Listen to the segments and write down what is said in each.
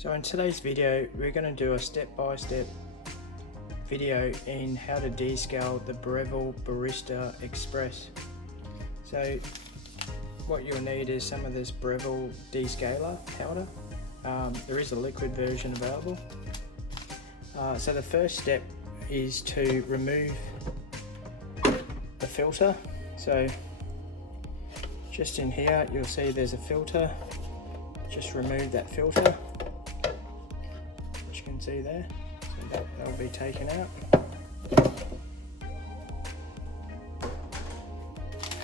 So in today's video, we're going to do a step-by-step video in how to descale the Breville Barista Express. So what you'll need is some of this Breville descaler powder. There is a liquid version available. So the first step is to remove the filter. So just in here, you'll see there's a filter. Just remove that filter. You can see there, so that'll be taken out,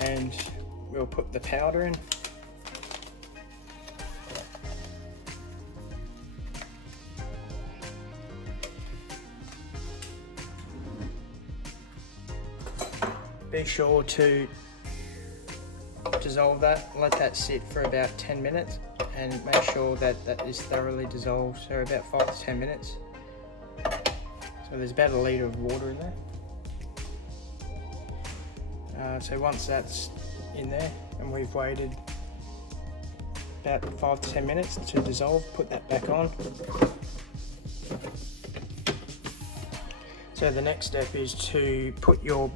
and we'll put the powder in. Be sure to dissolve that, let that sit for about 10 minutes and make sure that that is thoroughly dissolved, so about 5 to 10 minutes. So there's about 1 litre of water in there. So once that's in there and we've waited about 5 to 10 minutes to dissolve, put that back on. So the next step is to put your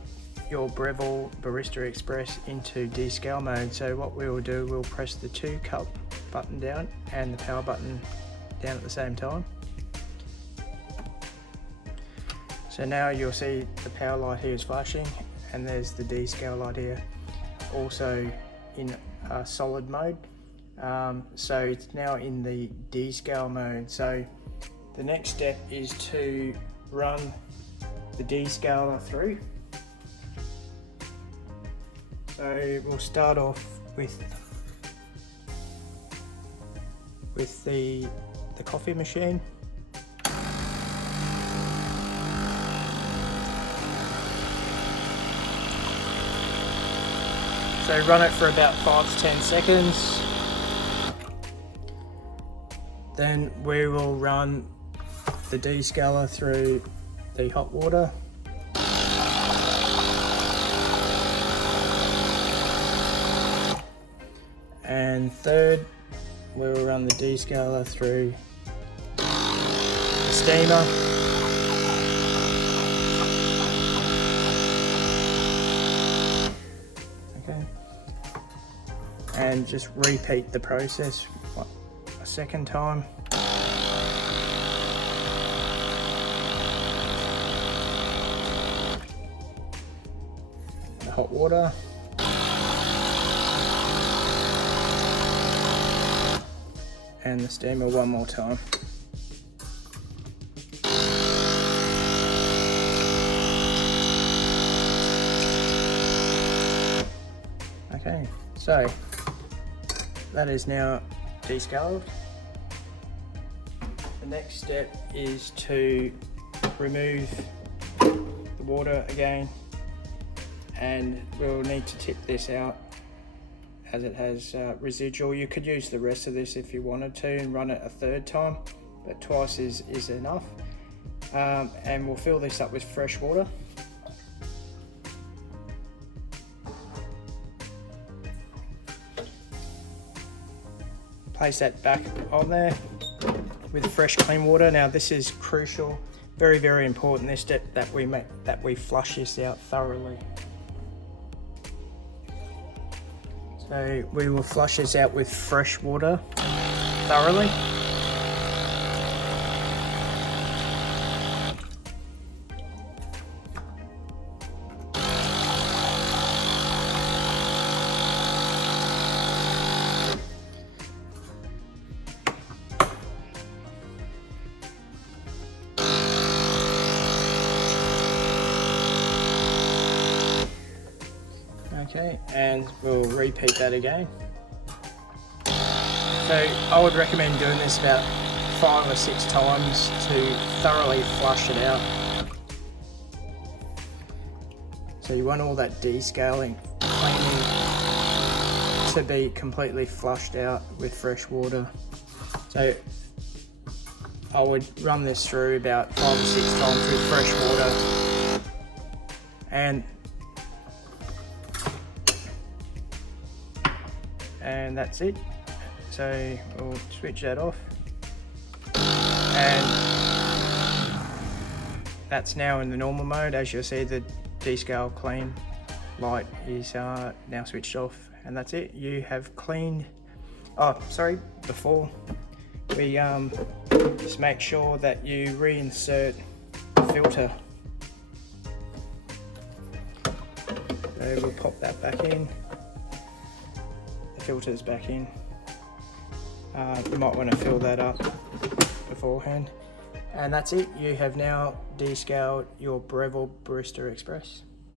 Breville Barista Express into descale mode. So what we will do, we'll press the 2 cup button down and the power button down at the same time. So now you'll see the power light here is flashing, and there's the descale light here, also in solid mode. So it's now in the descale mode. So the next step is to run the descaler through. So we'll start off with the coffee machine. So run it for about 5 to 10 seconds. Then we will run the descaler through the hot water. And third, we will run the descaler through the steamer. Okay. And just repeat the process a second time. The hot water. And the steamer one more time. Okay, so that is now descaled. The next step is to remove the water again, and we'll need to tip this out as it has residual. You could use the rest of this if you wanted to and run it a third time, but twice is enough. And we'll fill this up with fresh water. Place that back on there with fresh clean water. Now this is crucial, very important, this step, that we flush this out thoroughly. So we will flush this out with fresh water thoroughly. Okay, and we'll repeat that again. So I would recommend doing this about 5 or 6 times to thoroughly flush it out. So you want all that descaling, cleaning to be completely flushed out with fresh water. So I would run this through about 5 or 6 times with fresh water, and that's it. So we'll switch that off. and that's now in the normal mode. As you'll see, the descale clean light is now switched off, and that's it. You have cleaned. Oh, sorry, before we just make sure that you reinsert the filter. So we'll pop that back in. The filter's back in. You might want to fill that up beforehand. And that's it. You have now descaled your Breville Barista Express.